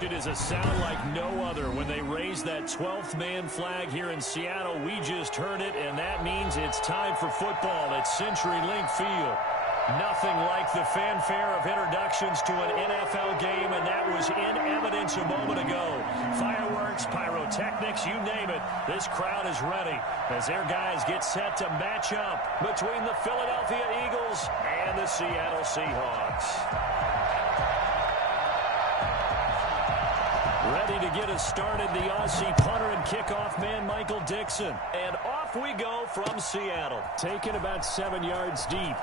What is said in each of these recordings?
It is a sound like no other when they raise that 12th man flag here in Seattle. We just heard it, and that means it's time for football at CenturyLink Field. Nothing like the fanfare of introductions to an NFL game, and that was in evidence a moment ago. Fireworks, pyrotechnics, you name it. This crowd is ready as their guys get set to match up between the Philadelphia Eagles and the Seattle Seahawks. Ready to get us started, the Aussie punter and kickoff man, Michael Dixon. And off we go from Seattle, taken about 7 yards deep.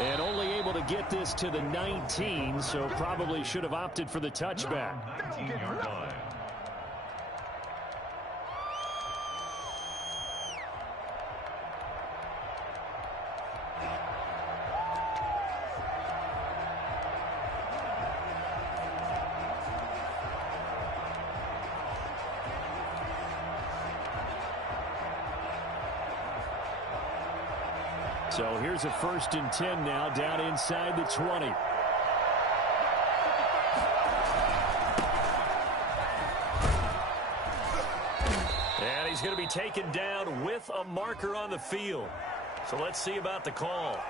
And only able to get this to the 19, so probably should have opted for the touchback. 19-yard line. So here's a 1st and 10 now, down inside the 20. And he's going to be taken down with a marker on the field. So let's see about the call.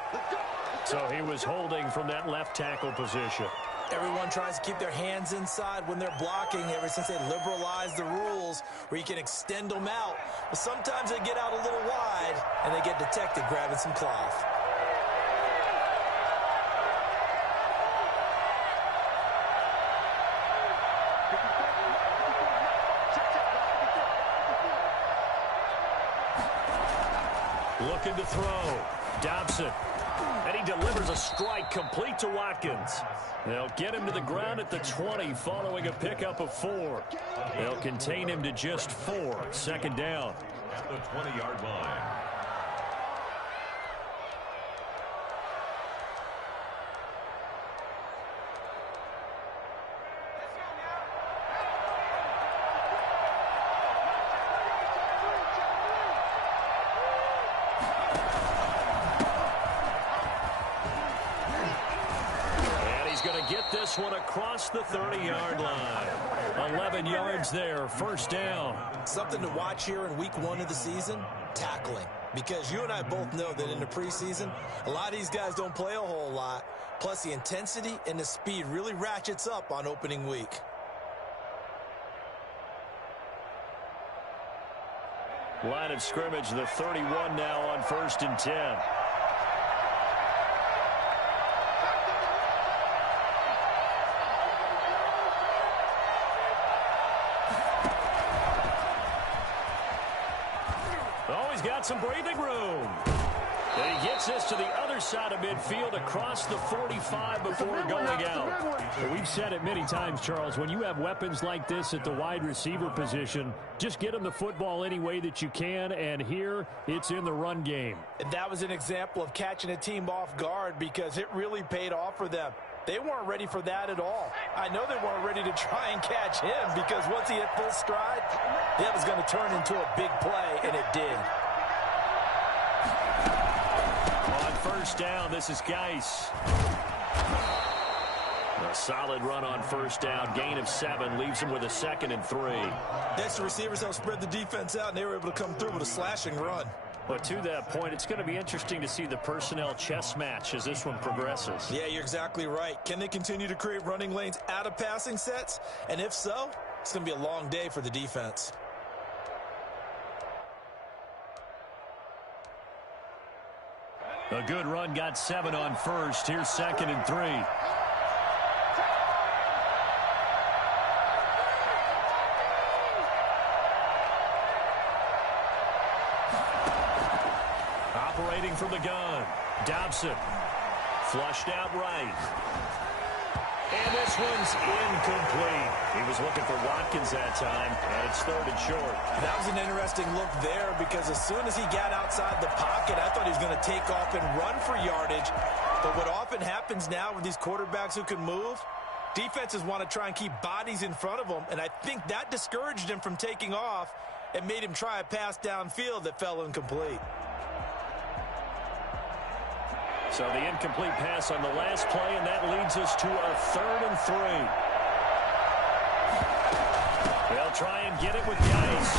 So he was holding from that left tackle position. Everyone tries to keep their hands inside when they're blocking ever since they liberalized the rules where you can extend them out. But sometimes they get out a little wide and they get detected grabbing some cloth. Looking to throw. Dobson. And he delivers a strike complete to Watkins. They'll get him to the ground at the 20 following a pickup of 4. They'll contain him to just 4. 2nd down. At the 20-yard line. Get this one across the 30-yard line. 11 yards there, 1st down. Something to watch here in week 1 of the season, tackling. Because you and I both know that in the preseason, a lot of these guys don't play a whole lot. Plus, the intensity and the speed really ratchets up on opening week. Line of scrimmage, the 31 now on 1st and 10. Got some breathing room. And he gets this to the other side of midfield across the 45 before going out. We've said it many times, Charles, when you have weapons like this at the wide receiver position, just get them the football any way that you can, and here it's in the run game. And that was an example of catching a team off guard because it really paid off for them. They weren't ready for that at all. I know they weren't ready to try and catch him because once he hit full stride, that was going to turn into a big play, and it did. On 1st down, this is Geis. A solid run on 1st down. Gain of 7 leaves him with a 2nd and 3. Extra receivers helped spread the defense out, and they were able to come through with a slashing run. But to that point, it's going to be interesting to see the personnel chess match as this one progresses. Yeah, you're exactly right. Can they continue to create running lanes out of passing sets? And if so, it's going to be a long day for the defense. A good run, got 7 on 1st. Here's 2nd and 3. Operating from the gun. Dobson. Flushed out right. And this one's incomplete. He was looking for Watkins that time, and it's 3rd and short. That was an interesting look there because as soon as he got outside the pocket, I thought he was going to take off and run for yardage. But what often happens now with these quarterbacks who can move, defenses want to try and keep bodies in front of them, and I think that discouraged him from taking off and made him try a pass downfield that fell incomplete. So the incomplete pass on the last play, and that leads us to a 3rd and 3. They'll try and get it with Geis.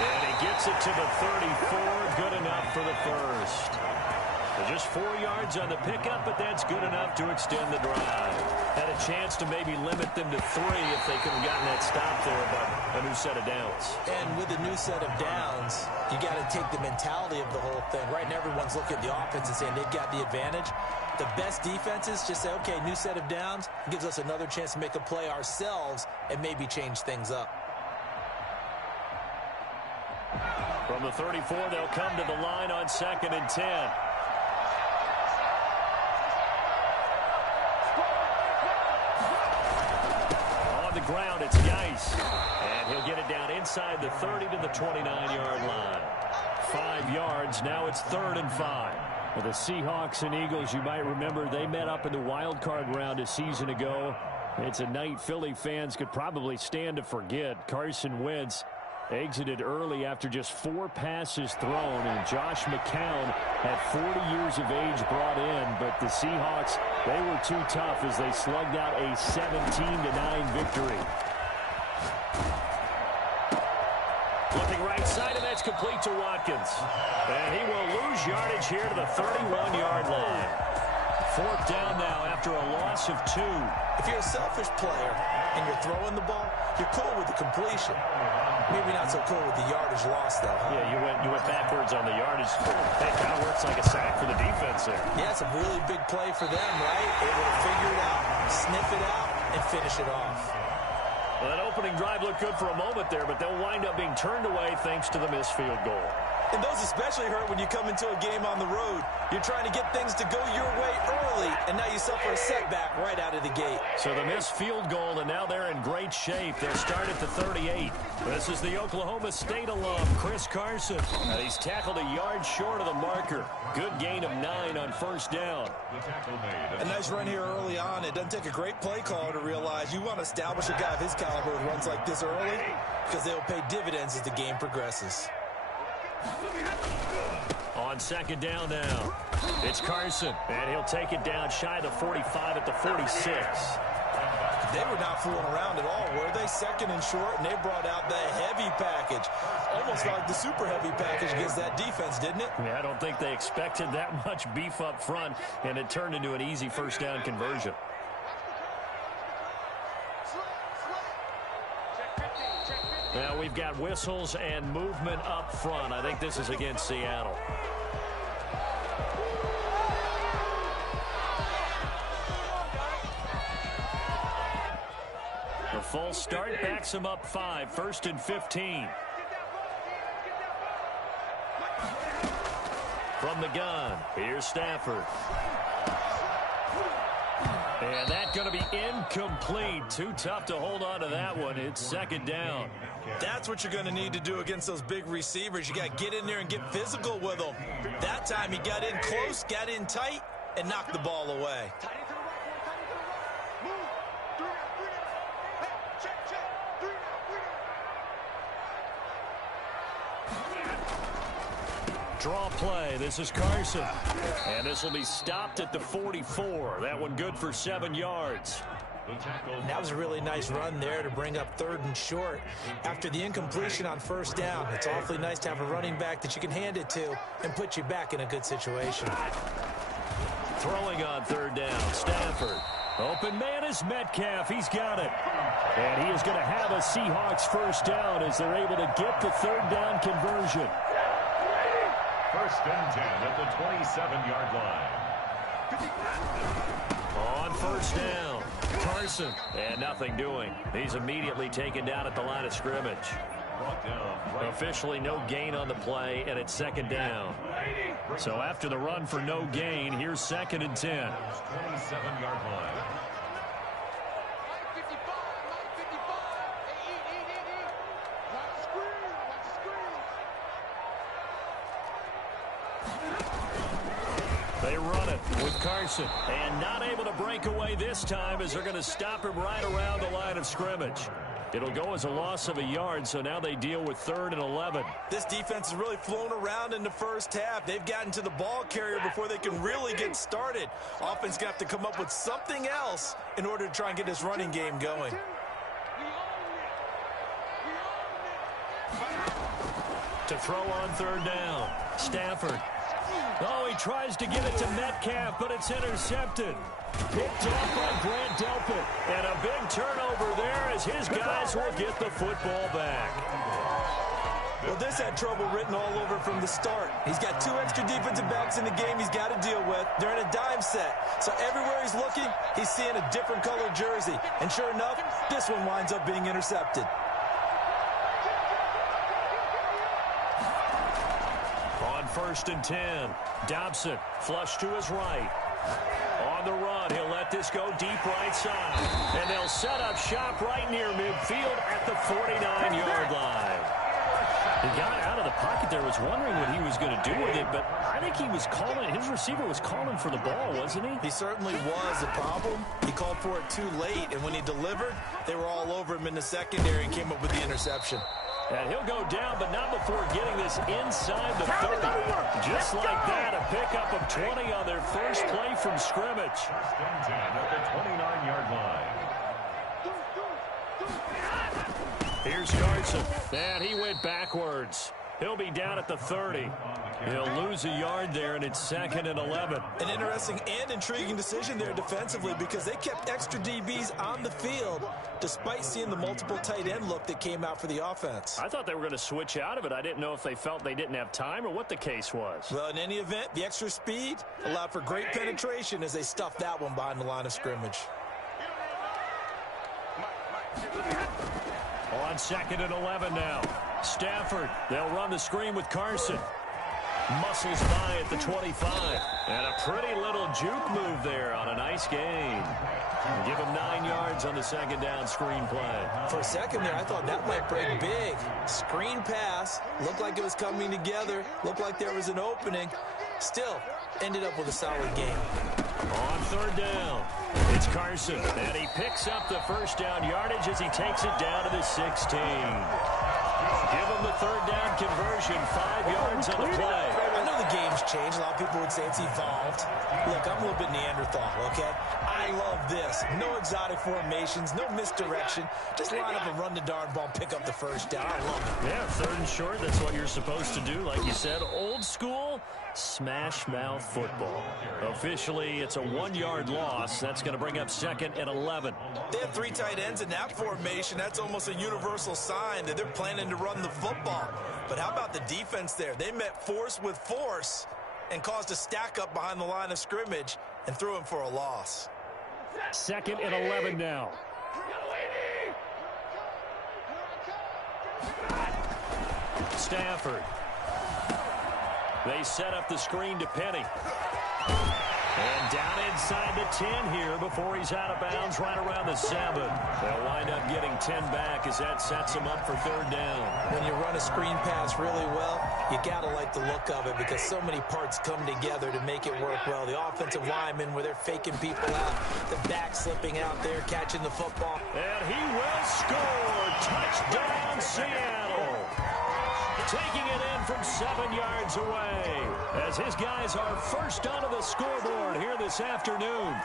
And he gets it to the 34. Good enough for the first. Just 4 yards on the pickup, but that's good enough to extend the drive. Had a chance to maybe limit them to 3 if they could have gotten that stop there, but a new set of downs. And with a new set of downs, you got to take the mentality of the whole thing. Right now, everyone's looking at the offense and saying they've got the advantage. The best defenses just say, okay, new set of downs. It gives us another chance to make a play ourselves and maybe change things up. From the 34, they'll come to the line on 2nd and 10. Ground, it's Geis, and he'll get it down inside the 30 to the 29-yard line. 5 yards, now it's 3rd and 5. Well, the Seahawks and Eagles, you might remember, they met up in the wild card round a season ago. It's a night Philly fans could probably stand to forget. Carson Wentz exited early after just 4 passes thrown, and Josh McCown at 40 years of age brought in, but the Seahawks, they were too tough as they slugged out a 17-9 victory. Looking right side, and that's complete to Watkins. And he will lose yardage here to the 31-yard line. 4th down now after a loss of 2. If you're a selfish player and you're throwing the ball, you're cool with the completion. Maybe not so cool with the yardage loss, though. Yeah, you went backwards on the yardage. That kind of works like a sack for the defense there. Yeah, it's a really big play for them, right? Able to figure it out, sniff it out, and finish it off. Well, that opening drive looked good for a moment there, but they'll wind up being turned away thanks to the missed field goal. And those especially hurt when you come into a game on the road. You're trying to get things to go your way early, and now you suffer a setback right out of the gate. So the missed field goal, and now they're in great shape. They'll start at the 38. This is the Oklahoma State alum, Chris Carson. He's tackled a yard short of the marker. Good gain of 9 on 1st down. A nice run here early on. It doesn't take a great play caller to realize you want to establish a guy of his caliber who runs like this early, because they'll pay dividends as the game progresses. On 2nd down now, it's Carson, and he'll take it down shy of the 45 at the 46. They were not fooling around at all, were they? 2nd and short, and they brought out the heavy package. Almost like the super heavy package against that defense, didn't it? Yeah, I don't think they expected that much beef up front, and it turned into an easy 1st down conversion. Now we've got whistles and movement up front. I think this is against Seattle. The full start backs him up 5. 1st and 15. From the gun, here's Stafford. And that's going to be incomplete. Too tough to hold on to that one. It's 2nd down. That's what you're going to need to do against those big receivers. You got to get in there and get physical with them. That time he got in close, got in tight, and knocked the ball away. Draw play. This is Carson. And this will be stopped at the 44. That one good for 7 yards. That was a really nice run there to bring up 3rd and short. After the incompletion on 1st down, it's awfully nice to have a running back that you can hand it to and put you back in a good situation. Throwing on 3rd down, Stafford. Open man is Metcalf. He's got it. And he is going to have a Seahawks 1st down as they're able to get the 3rd down conversion. 1st and 10 at the 27-yard line. On 1st down, Carson. And nothing doing. He's immediately taken down at the line of scrimmage. Officially no gain on the play, and it's 2nd down. So after the run for no gain, here's 2nd and 10. 27-yard line. They run it with Carson, and not able to break away this time as they're going to stop him right around the line of scrimmage. It'll go as a loss of a yard, so now they deal with 3rd and 11. This defense has really flown around in the 1st half. They've gotten to the ball carrier before they can really get started. Offense going to have to come up with something else in order to try and get this running game going. To throw on third down. Stafford. Oh, he tries to get it to Metcalf, but it's intercepted. Picked off by Grant Delpit. And a big turnover there as his guys will get the football back. Well, this had trouble written all over from the start. He's got 2 extra defensive backs in the game he's got to deal with. They're in a dime set. So everywhere he's looking, he's seeing a different color jersey. And sure enough, this one winds up being intercepted. On 1st and 10, Dobson flush to his right. On the run, he'll let this go deep right side. And they'll set up shop right near midfield at the 49-yard line. He got out of the pocket there, was wondering what he was going to do with it, but I think he was calling, his receiver was calling for the ball, wasn't he? He certainly was. The problem, he called for it too late, and when he delivered, they were all over him in the secondary and came up with the interception. And he'll go down, but not before getting this inside the 30. Just like that, a pickup of 20 on their first play from scrimmage. 1st and 10 at the 29-yard line. Here's Carson, and he went backwards. He'll be down at the 30. He'll lose a yard there, and it's 2nd and 11. An interesting and intriguing decision there defensively because they kept extra DBs on the field despite seeing the multiple tight end look that came out for the offense. I thought they were going to switch out of it. I didn't know if they felt they didn't have time or what the case was. Well, in any event, the extra speed allowed for great penetration as they stuffed that one behind the line of scrimmage. On 2nd and 11 now. Stafford, they'll run the screen with Carson. Muscles by at the 25. And a pretty little juke move there on a nice gain. Give him 9 yards on the 2nd down screen play. For a second there, I thought that might break big. Screen pass, looked like it was coming together, looked like there was an opening. Still, ended up with a solid game. On 3rd down, it's Carson, and he picks up the 1st down yardage as he takes it down to the 16. Give him the 3rd down conversion, 5 yards on the play. I know the game's changed. A lot of people would say it's evolved. Look, I'm a little bit Neanderthal, okay? I love this. No exotic formations, no misdirection. Just line up and run the darn ball, pick up the 1st down. I love it. Yeah, 3rd and short, that's what you're supposed to do. Like you said, old school, smash mouth football. Officially, it's a 1-yard loss. That's going to bring up 2nd and 11. They have 3 tight ends in that formation. That's almost a universal sign that they're planning to run the football. But how about the defense there? They met force with force and caused a stack up behind the line of scrimmage and threw him for a loss. 2nd and 11 now. Stafford. They set up the screen to Penny. And down inside the 10 here before he's out of bounds right around the 7. They'll wind up getting 10 back as that sets him up for 3rd down. When you run a screen pass really well, you got to like the look of it because so many parts come together to make it work well. The offensive linemen where they're faking people out, the back slipping out there, catching the football. And he will score. Touchdown, Seattle. Taking it in from 7 yards away as his guys are first onto the scoreboard here this afternoon.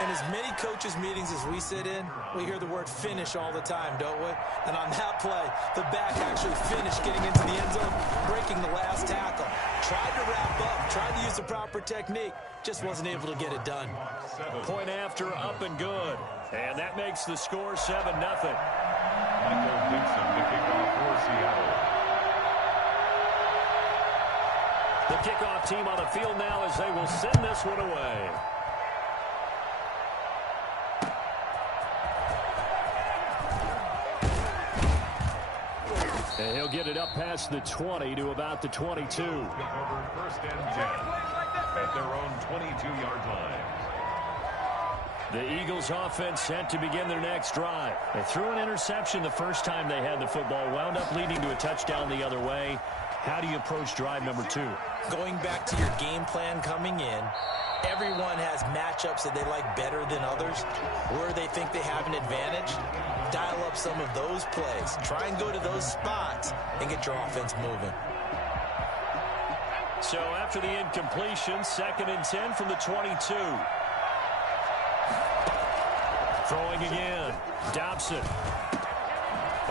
In as many coaches' meetings as we sit in, we hear the word finish all the time, don't we? And on that play, the back actually finished getting into the end zone, breaking the last tackle. Tried to wrap up, tried to use the proper technique, just wasn't able to get it done. Point after, up and good. And that makes the score 7-0. Michael Dixon to kick off for Seattle. The kickoff team on the field now as they will send this one away. And he'll get it up past the 20 to about the 22. Over 1st and 10 at their own 22-yard line. The Eagles offense set to begin their next drive. They threw an interception the first time they had the football, wound up leading to a touchdown the other way. How do you approach drive number 2? Going back to your game plan coming in, everyone has matchups that they like better than others. Where they think they have an advantage, dial up some of those plays. Try and go to those spots and get your offense moving. So after the incompletion, 2nd and 10 from the 22. Throwing again. Dobson.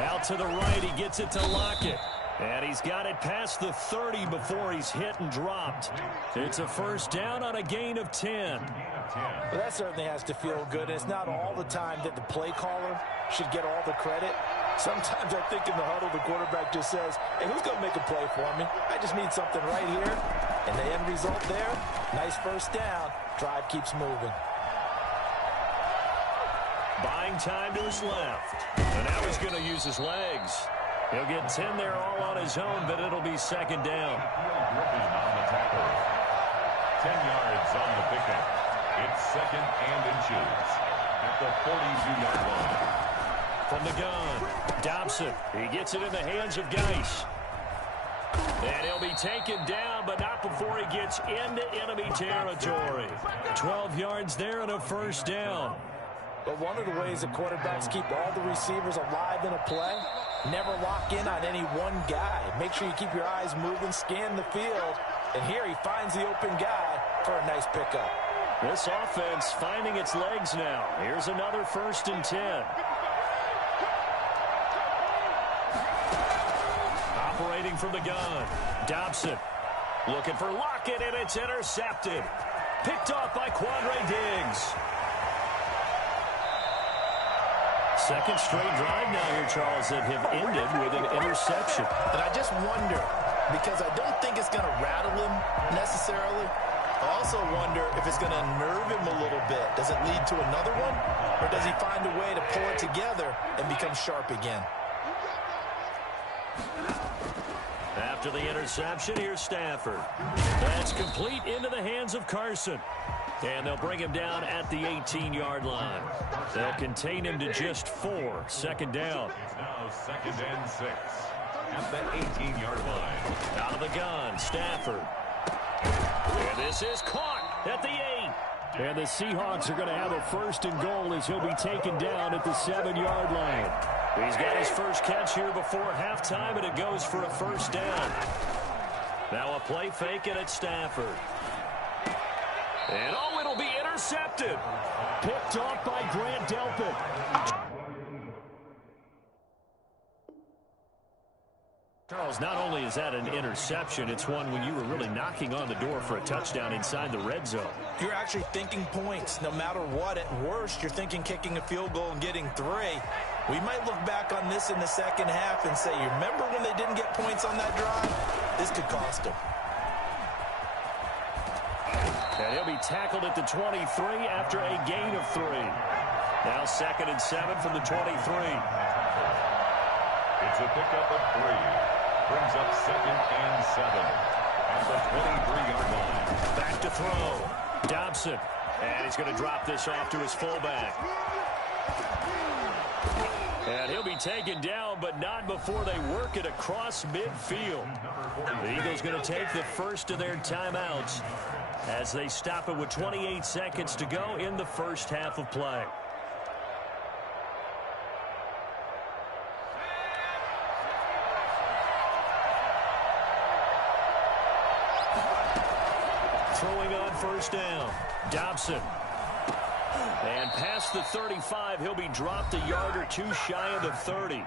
Out to the right. He gets it to Lockett. And he's got it past the 30 before he's hit and dropped. It's a first down on a gain of 10. Well, that certainly has to feel good. It's not all the time that the play caller should get all the credit. Sometimes I think in the huddle, the quarterback just says, hey, who's going to make a play for me? I just need something right here. And the end result there, nice first down. Drive keeps moving. Buying time to his left. And now he's going to use his legs. He'll get 10 there all on his own, but it'll be second down. Griffin on the tackle. 10 yards on the pickup. It's second and inches at the 42-yard line. From the gun, Dobson. He gets it in the hands of Geis. And he'll be taken down, but not before he gets into enemy territory. 12 yards there and a first down. But one of the ways that quarterbacks keep all the receivers alive in a play, never lock in on any one guy. Make sure you keep your eyes moving, scan the field. And here he finds the open guy for a nice pickup. This offense finding its legs now. Here's another first and 10. Operating from the gun, Dobson looking for Lockett, and it's intercepted. Picked off by Quandre Diggs. Second straight drive now here, Charles, that have ended with an interception. And I just wonder, because I don't think it's going to rattle him necessarily. I also wonder if it's going to nerve him a little bit. Does it lead to another one? Or does he find a way to pull it together and become sharp again? After the interception, here's Stafford. That's complete into the hands of Carson. And they'll bring him down at the 18-yard line. They'll contain him to just 4. Second down. It's now second and 6 at the 18-yard line. Out of the gun, Stafford. And this is caught at the 8. And the Seahawks are going to have a first and goal as he'll be taken down at the 7-yard line. He's got his first catch here before halftime, and it goes for a first down. Now a play fake, and it's Stafford. And, oh, it'll be intercepted. Picked off by Grant Delpit. Charles, not only is that an interception, it's one when you were really knocking on the door for a touchdown inside the red zone. You're actually thinking points. No matter what, at worst, you're thinking kicking a field goal and getting 3. We might look back on this in the second half and say, you remember when they didn't get points on that drive? This could cost them. And he'll be tackled at the 23 after a gain of 3. Now second and 7 from the 23. It's a pickup of 3. Brings up second and 7 at the 23-yard line. Back to throw. Dobson. And he's going to drop this off to his fullback. And he'll be taken down, but not before they work it across midfield. The Eagles going to take the first of their timeouts as they stop it with 28 seconds to go in the first half of play. Throwing on first down, Dobson. And past the 35, he'll be dropped a yard or 2 shy of the 30.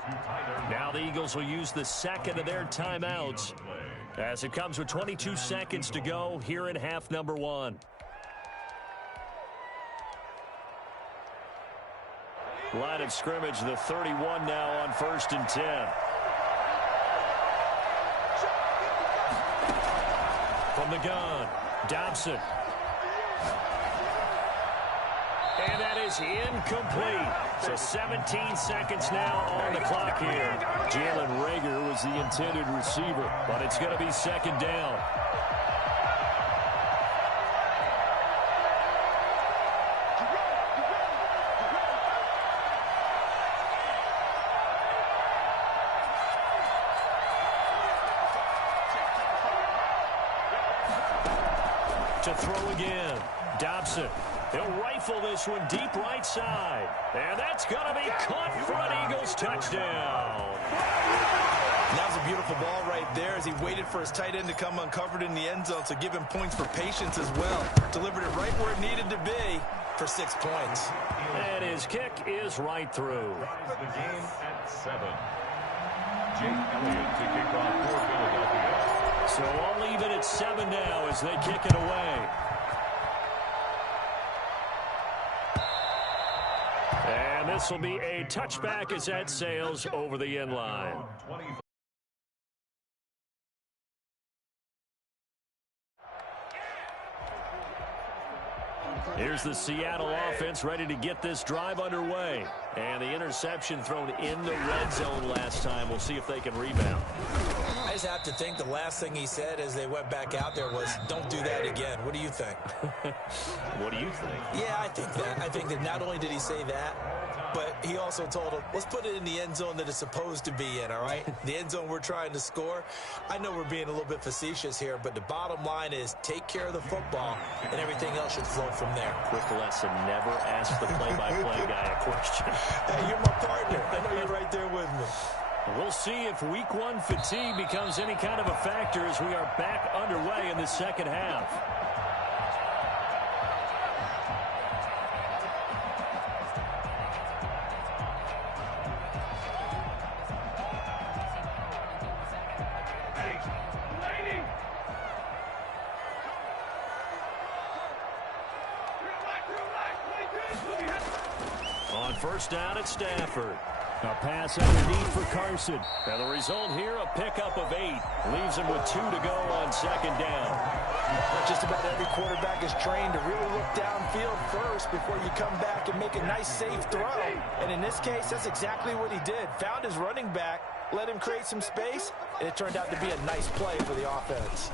Now the Eagles will use the second of their timeouts as it comes with 22 seconds to go here in half number 1. Line of scrimmage, the 31 now on first and 10. From the gun, Dobson. And that is incomplete. So 17 seconds now on the clock here. Jalen Reagor was the intended receiver, but it's going to be second down. To throw again, Dobson. He'll rifle this one deep right side. And that's going to be caught for an Eagles touchdown. And that was a beautiful ball right there as he waited for his tight end to come uncovered in the end zone, so give him points for patience as well. Delivered it right where it needed to be for 6 points. And his kick is right through. The game at 7. Jake Elliott to kick off for Philadelphia. So all even at 7 now as they kick it away. And this will be a touchback as that sails over the end line. Here's the Seattle offense ready to get this drive underway. And the interception thrown in the red zone last time. We'll see if they can rebound. I just have to think the last thing he said as they went back out there was, don't do that again. What do you think? What do you think? Yeah, I think that. I think that not only did he say that, but he also told him, let's put it in the end zone that it's supposed to be in, all right? The end zone we're trying to score. I know we're being a little bit facetious here, but the bottom line is take care of the football, and everything else should flow from there. Quick lesson, never ask the play-by-play guy a question. Hey, you're my partner. I know you're right there with me. We'll see if week 1 fatigue becomes any kind of a factor as we are back underway in the second half. On first down at Stafford. A pass underneath for Carson. And the result here, a pickup of 8. Leaves him with 2 to go on second down. Just about every quarterback is trained to really look downfield first before you come back and make a nice, safe throw. And in this case, that's exactly what he did. Found his running back, let him create some space, and it turned out to be a nice play for the offense.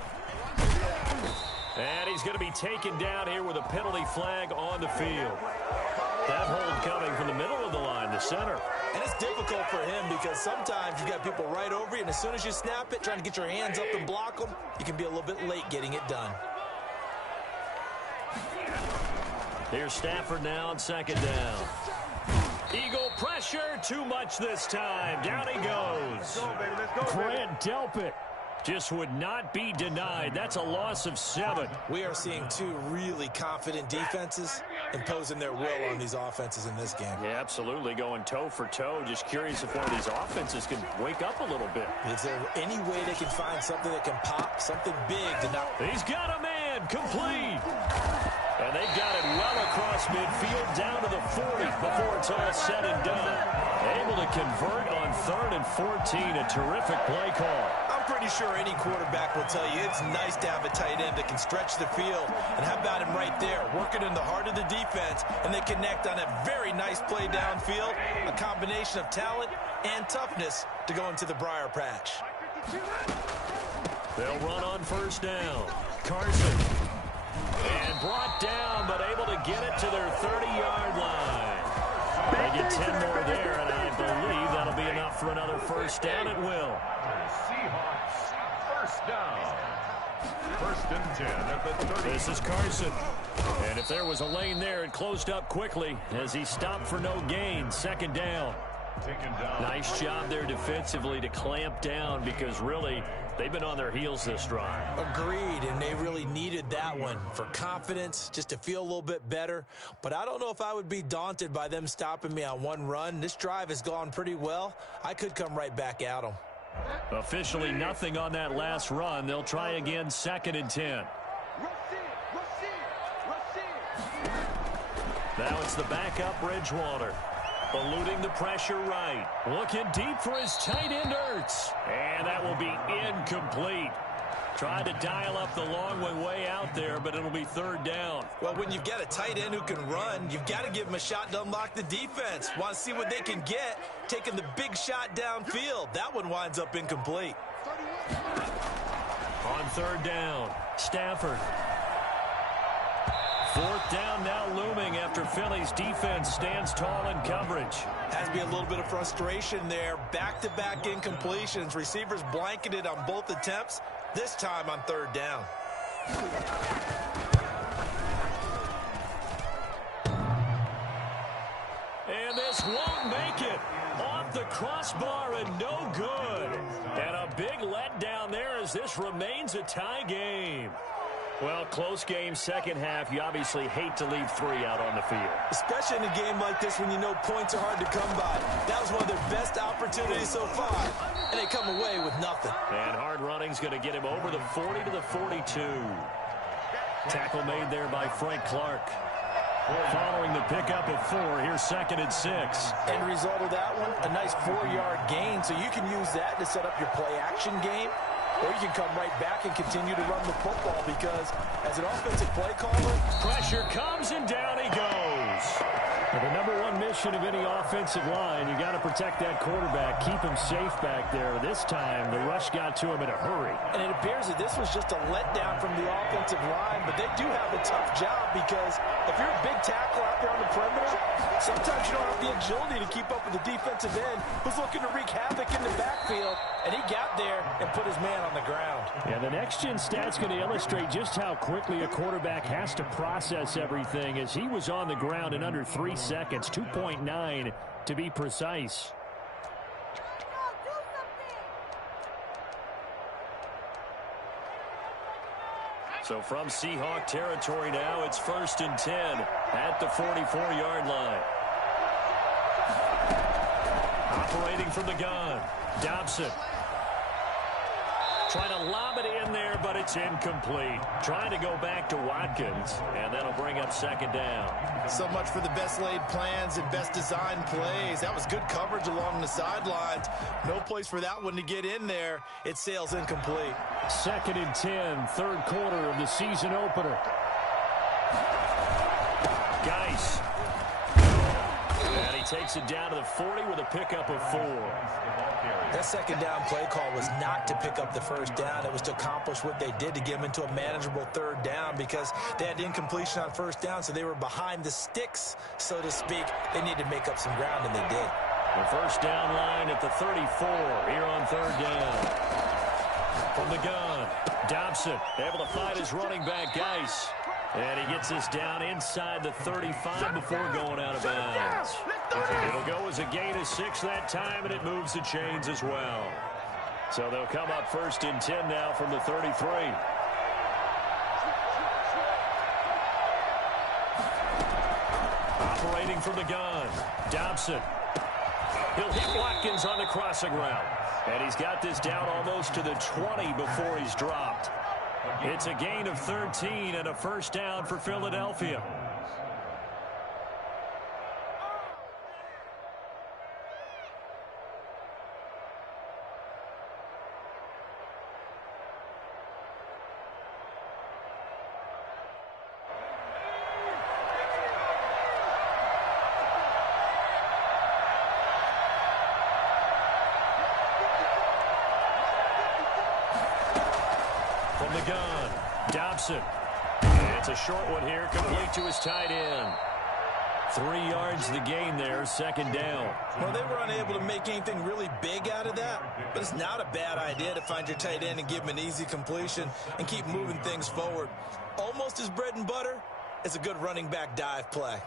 And he's going to be taken down here with a penalty flag on the field. That hold coming from the middle of the line, the center. And it's difficult for him because sometimes you got people right over you, and as soon as you snap it, trying to get your hands up and block them, you can be a little bit late getting it done. Here's Stafford now on second down. Eagle pressure, too much this time. Down he goes. Grant Delpit just would not be denied. That's a loss of 7. We are seeing 2 really confident defenses imposing their will on these offenses in this game. Yeah, absolutely, going toe for toe. Just curious if one of these offenses can wake up a little bit. Is there any way they can find something that can pop, something big to knock? He's got a man, complete. And they've got it well across midfield down to the 40 before it's all said and done. Able to convert on 3rd and 14. A terrific play call. I'm pretty sure any quarterback will tell you it's nice to have a tight end that can stretch the field. And how about him right there, working in the heart of the defense, and they connect on a very nice play downfield, a combination of talent and toughness to go into the briar patch. They'll run on first down. Carson. And brought down, but able to get it to their 30-yard line. They get 10 more there, and I believe that'll be enough for another first down at will. Seahawks, first down. 1st and 10 at the 30. This is Carson. And if there was a lane there, it closed up quickly as he stopped for no gain. 2nd down. Nice job there defensively to clamp down because really they've been on their heels this drive. Agreed, and they really needed that one for confidence, just to feel a little bit better. But I don't know if I would be daunted by them stopping me on one run. This drive has gone pretty well. I could come right back at them. Officially nothing on that last run. They'll try again 2nd and 10. Now it's the backup Bridgewater. Eluding the pressure right. Looking deep for his tight end Ertz. And that will be incomplete. Tried to dial up the long way out there, but it'll be 3rd down. Well, when you've got a tight end who can run, you've got to give him a shot to unlock the defense. Want to see what they can get, taking the big shot downfield. That one winds up incomplete. On 3rd down, Stafford. 4th down now looming after Philly's defense stands tall in coverage. Has to be a little bit of frustration there. Back-to-back incompletions. Receivers blanketed on both attempts, this time on 3rd down. And this won't make it. Off the crossbar and no good. And a big letdown there as this remains a tie game. Well, close game, second half. You obviously hate to leave 3 out on the field. Especially in a game like this when you know points are hard to come by. That was one of their best opportunities so far, and they come away with nothing. And hard running's going to get him over the 40 to the 42. Tackle made there by Frank Clark. Following the pickup of 4, here's 2nd and 6. End result of that one, a nice 4-yard gain, so you can use that to set up your play-action game, or you can come right back and continue to run the football because as an offensive play caller, pressure comes and down he goes. Well, the number 1 mission of any offensive line, you got to protect that quarterback, keep him safe back there. This time, the rush got to him in a hurry. And it appears that this was just a letdown from the offensive line, but they do have a tough job because if you're a big tackle out there on the perimeter, sometimes you don't have the agility to keep up with the defensive end who's looking to wreak havoc in the backfield, and he got there and put his man on the ground. Yeah, the next-gen stat's going to illustrate just how quickly a quarterback has to process everything as he was on the ground in under 3 seconds, 2.9 to be precise. So from Seahawk territory now, it's 1st and 10 at the 44-yard line. Operating from the gun, Dobson. Trying to lob it in there, but it's incomplete. Trying to go back to Watkins, and that'll bring up 2nd down. So much for the best laid plans and best designed plays. That was good coverage along the sidelines. No place for that one to get in there. It sails incomplete. 2nd and 10, third quarter of the season opener. Geis. And he takes it down to the 40 with a pickup of 4. That 2nd down play call was not to pick up the 1st down. It was to accomplish what they did to get them into a manageable 3rd down because they had incompletion on 1st down, so they were behind the sticks, so to speak. They needed to make up some ground, and they did. The 1st down line at the 34 here on 3rd down. From the gun, Dobson able to find his running back, Geis. And he gets this down inside the 35 before going out of bounds. It'll go as a gain of 6 that time, and it moves the chains as well. So they'll come up 1st and 10 now from the 33. Operating from the gun, Dobson. He'll hit Watkins on the crossing route. And he's got this down almost to the 20 before he's dropped. It's a gain of 13 and a 1st down for Philadelphia. From the gun, Dobson. And it's a short one here, complete to his tight end. 3 yards the gain there, 2nd down. Well, they were unable to make anything really big out of that, but it's not a bad idea to find your tight end and give him an easy completion and keep moving things forward. Almost as bread and butter as a good running back dive play.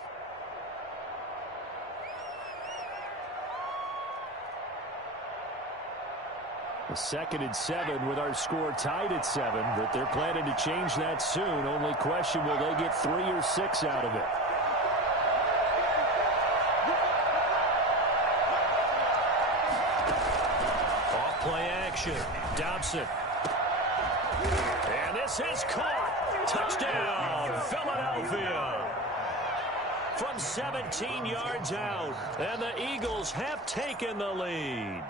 A 2nd and 7 with our score tied at 7, but they're planning to change that soon. Only question, will they get 3 or 6 out of it? Off play action, Dobson. And this is caught. Touchdown, Philadelphia. From 17 yards out, and the Eagles have taken the lead.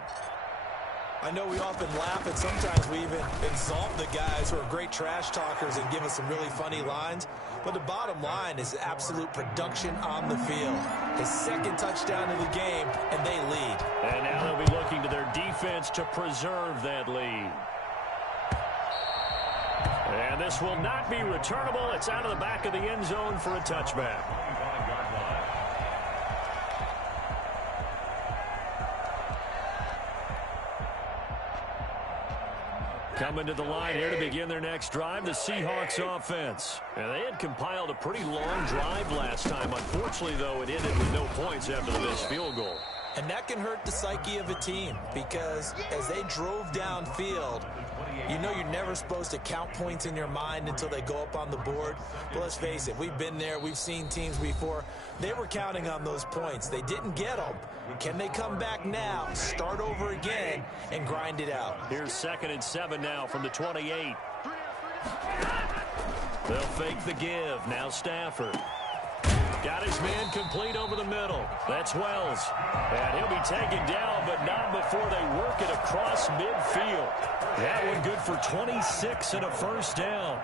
I know we often laugh, and sometimes we even exalt the guys who are great trash talkers and give us some really funny lines. But the bottom line is absolute production on the field. His 2nd touchdown of the game, and they lead. And now they'll be looking to their defense to preserve that lead. And this will not be returnable. It's out of the back of the end zone for a touchback. Coming to the line here to begin their next drive, the Seahawks offense. And they had compiled a pretty long drive last time. Unfortunately, though, it ended with no points after the missed field goal. And that can hurt the psyche of a team because as they drove downfield, you know you're never supposed to count points in your mind until they go up on the board. But let's face it, we've been there. We've seen teams before. They were counting on those points. They didn't get them. Can they come back now, start over again, and grind it out? Here's 2nd and 7 now from the 28. They'll fake the give. Now Stafford. Got his man complete over the middle. That's Wells. And he'll be taken down, but not before they work it across midfield. That one good for 26 and a first down.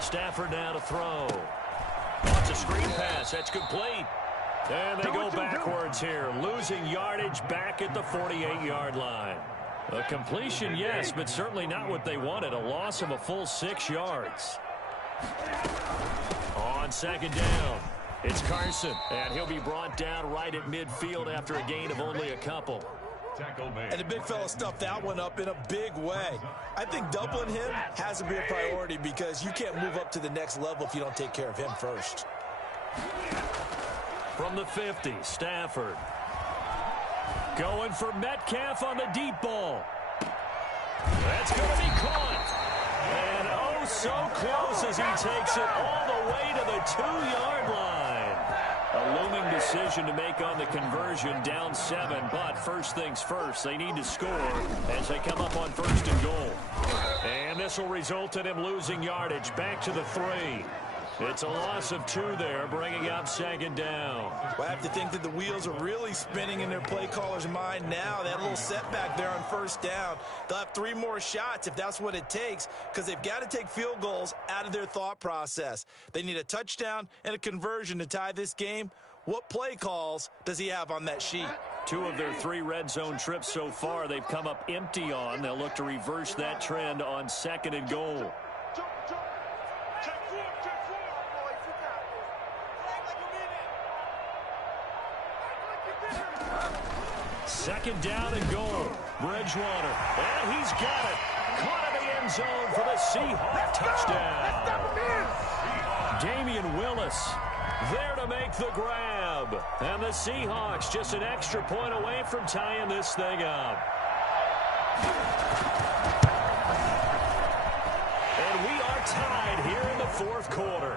Stafford now to throw. Wants a screen pass. That's complete. And they go backwards here, losing yardage back at the 48-yard line. A completion, yes, but certainly not what they wanted. A loss of a full 6 yards. On 2nd down, it's Carson, and he'll be brought down right at midfield after a gain of only a couple. And the big fella stuffed that one up in a big way. I think doubling him has to be a priority because you can't move up to the next level if you don't take care of him first. From the 50, Stafford. Going for Metcalf on the deep ball. That's going to be caught. And oh, so close as he takes it all the way to the 2-yard line. A looming decision to make on the conversion, down 7. But first things first, they need to score as they come up on 1st and goal. And this will result in him losing yardage back to the 3. It's a loss of 2 there, bringing up 2nd down. Well, I have to think that the wheels are really spinning in their play caller's mind now. That little setback there on 1st down. They'll have 3 more shots if that's what it takes because they've got to take field goals out of their thought process. They need a touchdown and a conversion to tie this game. What play calls does he have on that sheet? 2 of their 3 red zone trips so far they've come up empty on. They'll look to reverse that trend on 2nd and goal. 2nd down and goal. Bridgewater. And he's got it. Caught in the end zone for the Seahawks touchdown. Damian Willis there to make the grab. And the Seahawks just an extra point away from tying this thing up. And we are tied here in the 4th quarter.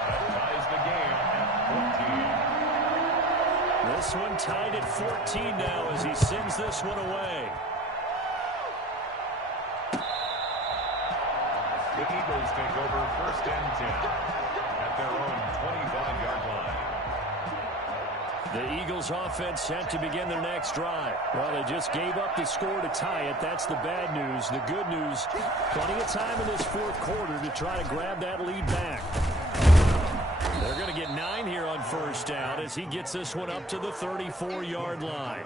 That ties the game at 14. This one tied at 14 now as he sends this one away. The Eagles take over 1st and 10 at their own 25-yard line. The Eagles offense set to begin their next drive. Well, they just gave up the score to tie it. That's the bad news. The good news, plenty of time in this 4th quarter to try to grab that lead back. They're going to get 9 here on 1st down as he gets this one up to the 34-yard line.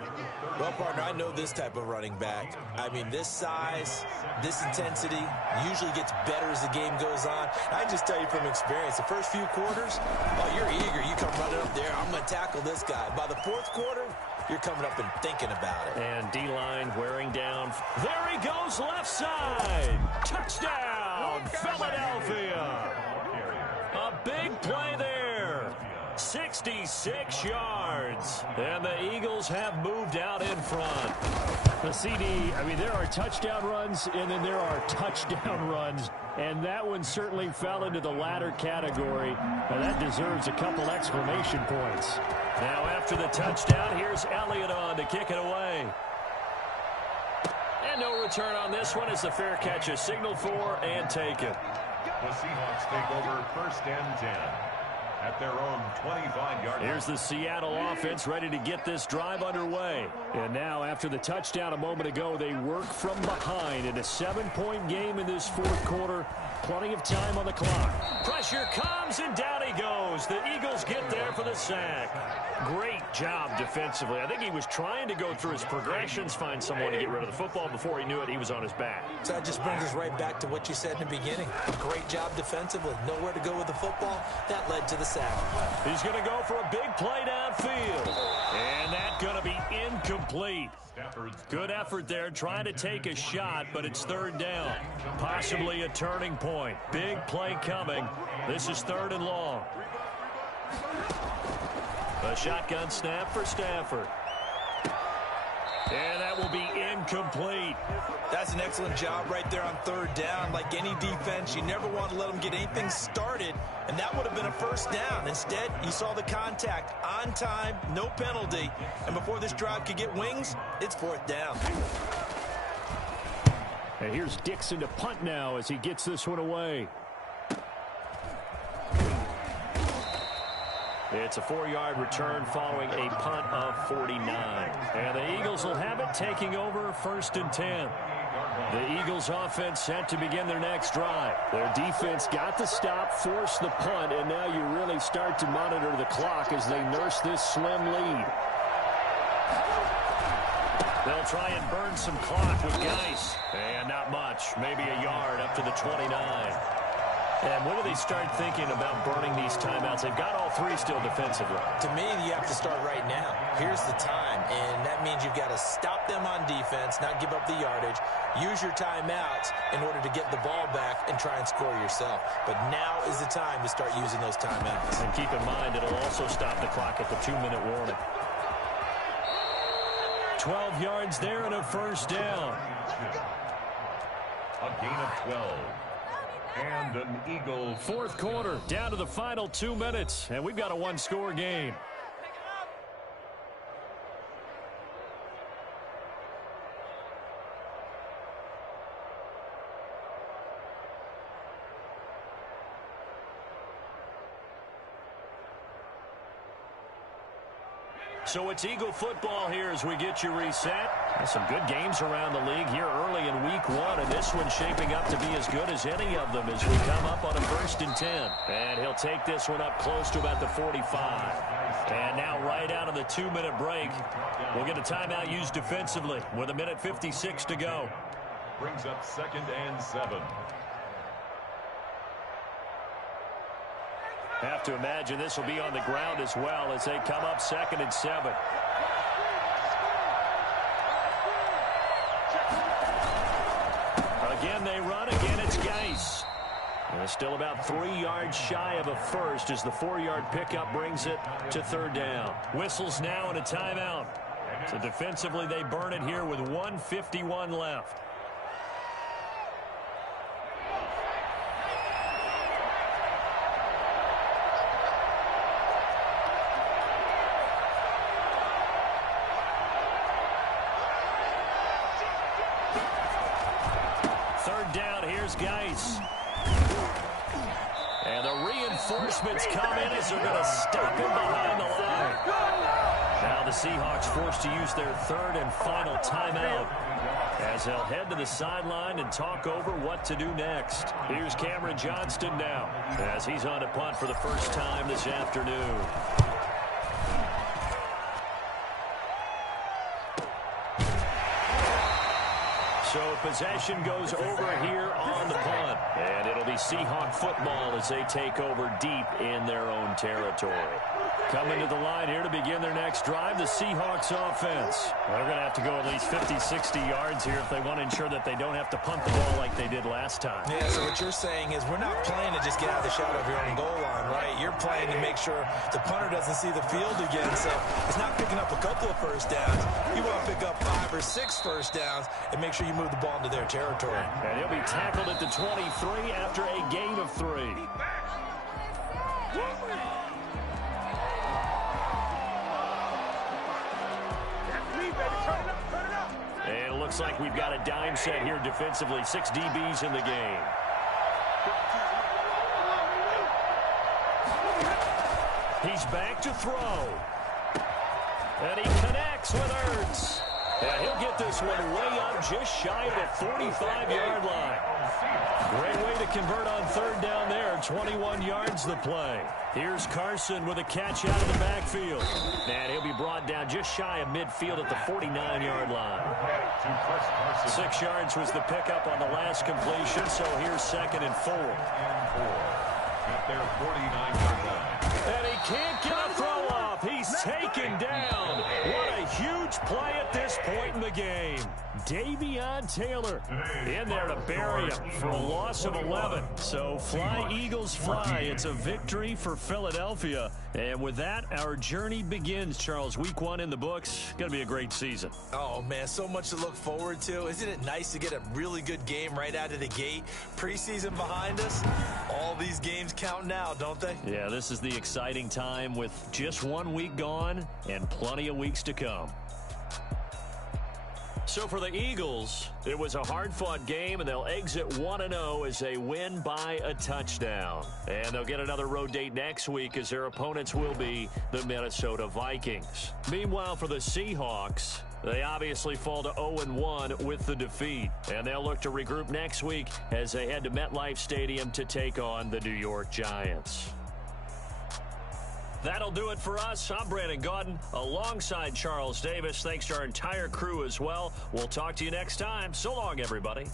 Well, partner, I know this type of running back. I mean, this size, this intensity usually gets better as the game goes on. I just tell you from experience, the first few quarters, oh, you're eager. You come running up there, I'm going to tackle this guy. By the 4th quarter, you're coming up and thinking about it. And D-line wearing down. There he goes, left side. Touchdown, Philadelphia. A big play there. 66 yards. And the Eagles have moved out in front. The CD, I mean, there are touchdown runs, and then there are touchdown runs. And that one certainly fell into the latter category. And that deserves a couple exclamation points. Now after the touchdown, here's Elliott on to kick it away. And no return on this one as the fair catch is signaled for and taken. The Seahawks take over 1st and 10 at their own 25-yard line. Here's the Seattle offense ready to get this drive underway. And now after the touchdown a moment ago, they work from behind in a 7-point game in this 4th quarter. Plenty of time on the clock. Pressure comes and down he goes. The Eagles get there for the sack. Great job defensively. I think he was trying to go through his progressions, find someone to get rid of the football. Before he knew it, he was on his back. So that just brings us right back to what you said in the beginning. Great job defensively. Nowhere to go with the football. That led to the sack. He's going to go for a big play downfield. And that's going to be incomplete. Good effort there, trying to take a shot, but it's 3rd down. Possibly a turning point. Big play coming. This is 3rd and long. A shotgun snap for Stafford. And that will be incomplete. That's an excellent job right there on third down. Like any defense, you never want to let them get anything started, and that would have been a first down. Instead, you saw the contact on time, no penalty, and before this drive could get wings, it's fourth down. And here's Dixon to punt now as he gets this one away. It's a 4-yard return following a punt of 49. And the Eagles will have it, taking over first and 10. The Eagles offense set to begin their next drive. Their defense got the stop, forced the punt, and now you really start to monitor the clock as they nurse this slim lead. They'll try and burn some clock with Geis. And not much, maybe a yard up to the 29. And when do they start thinking about burning these timeouts? They've got all three still defensively. To me, you have to start right now. Here's the time, and that means you've got to stop them on defense, not give up the yardage, use your timeouts in order to get the ball back and try and score yourself. But now is the time to start using those timeouts. And keep in mind, it'll also stop the clock at the 2-minute warning. 12 yards there and a first down. A gain of 12. And an Eagle. Fourth quarter, down to the final 2 minutes, and we've got a one-score game. So it's Eagle football here as we get you reset. Some good games around the league here early in week 1, and this one's shaping up to be as good as any of them as we come up on a first and 10. And he'll take this one up close to about the 45. And now right out of the 2-minute break, we'll get a timeout used defensively with 1:56 to go. Brings up 2nd and 7. Have to imagine this will be on the ground as well as they come up 2nd and 7. Again they run, again it's Geis. And still about 3 yards shy of a first as the 4-yard pickup brings it to third down. Whistles now and a timeout. So defensively they burn it here with 1:51 left. Geis. And the reinforcements come in as they're going to stop him behind the line. Now the Seahawks forced to use their third and final timeout as they'll head to the sideline and talk over what to do next. Here's Cameron Johnston now as he's on to punt for the first time this afternoon. So possession goes over here on the punt. And it'll be Seahawk football as they take over deep in their own territory. Coming to the line here to begin their next drive, the Seahawks offense. They're going to have to go at least 50, 60 yards here if they want to ensure that they don't have to punt the ball like they did last time. Yeah, so what you're saying is we're not playing to just get out of the shadow of your own goal line, right? You're playing to make sure the punter doesn't see the field again. So it's not picking up a couple of first downs. You want to pick up 5 or 6 first downs and make sure you move the ball into their territory. And he'll be tackled at the 23 after a gain of 3. And it looks like we've got a dime set here defensively. 6 DBs in the game. He's back to throw. And he connects with Ertz. And he'll get this one way up just shy of the 45-yard line. Great way to convert on third down there. 21 yards the play. Here's Carson with a catch out of the backfield. And he'll be brought down just shy of midfield at the 49-yard line. 6 yards was the pickup on the last completion, so here's 2nd and 4. At their 49-yard line. And he can't get a throw off. He's taken down. What a huge play at this this point in the game. Davion Taylor in there to bury him for a loss of 11. So fly, Eagles, fly. It's a victory for Philadelphia. And with that, our journey begins, Charles. Week 1 in the books. Going to be a great season. Oh, man, so much to look forward to. Isn't it nice to get a really good game right out of the gate? Preseason behind us. All these games count now, don't they? Yeah, this is the exciting time with just 1 week gone and plenty of weeks to come. So for the Eagles, it was a hard-fought game, and they'll exit 1-0 as they win by a touchdown. And they'll get another road date next week as their opponents will be the Minnesota Vikings. Meanwhile, for the Seahawks, they obviously fall to 0-1 with the defeat. And they'll look to regroup next week as they head to MetLife Stadium to take on the New York Giants. That'll do it for us. I'm Brandon Gaudin alongside Charles Davis. Thanks to our entire crew as well. We'll talk to you next time. So long, everybody.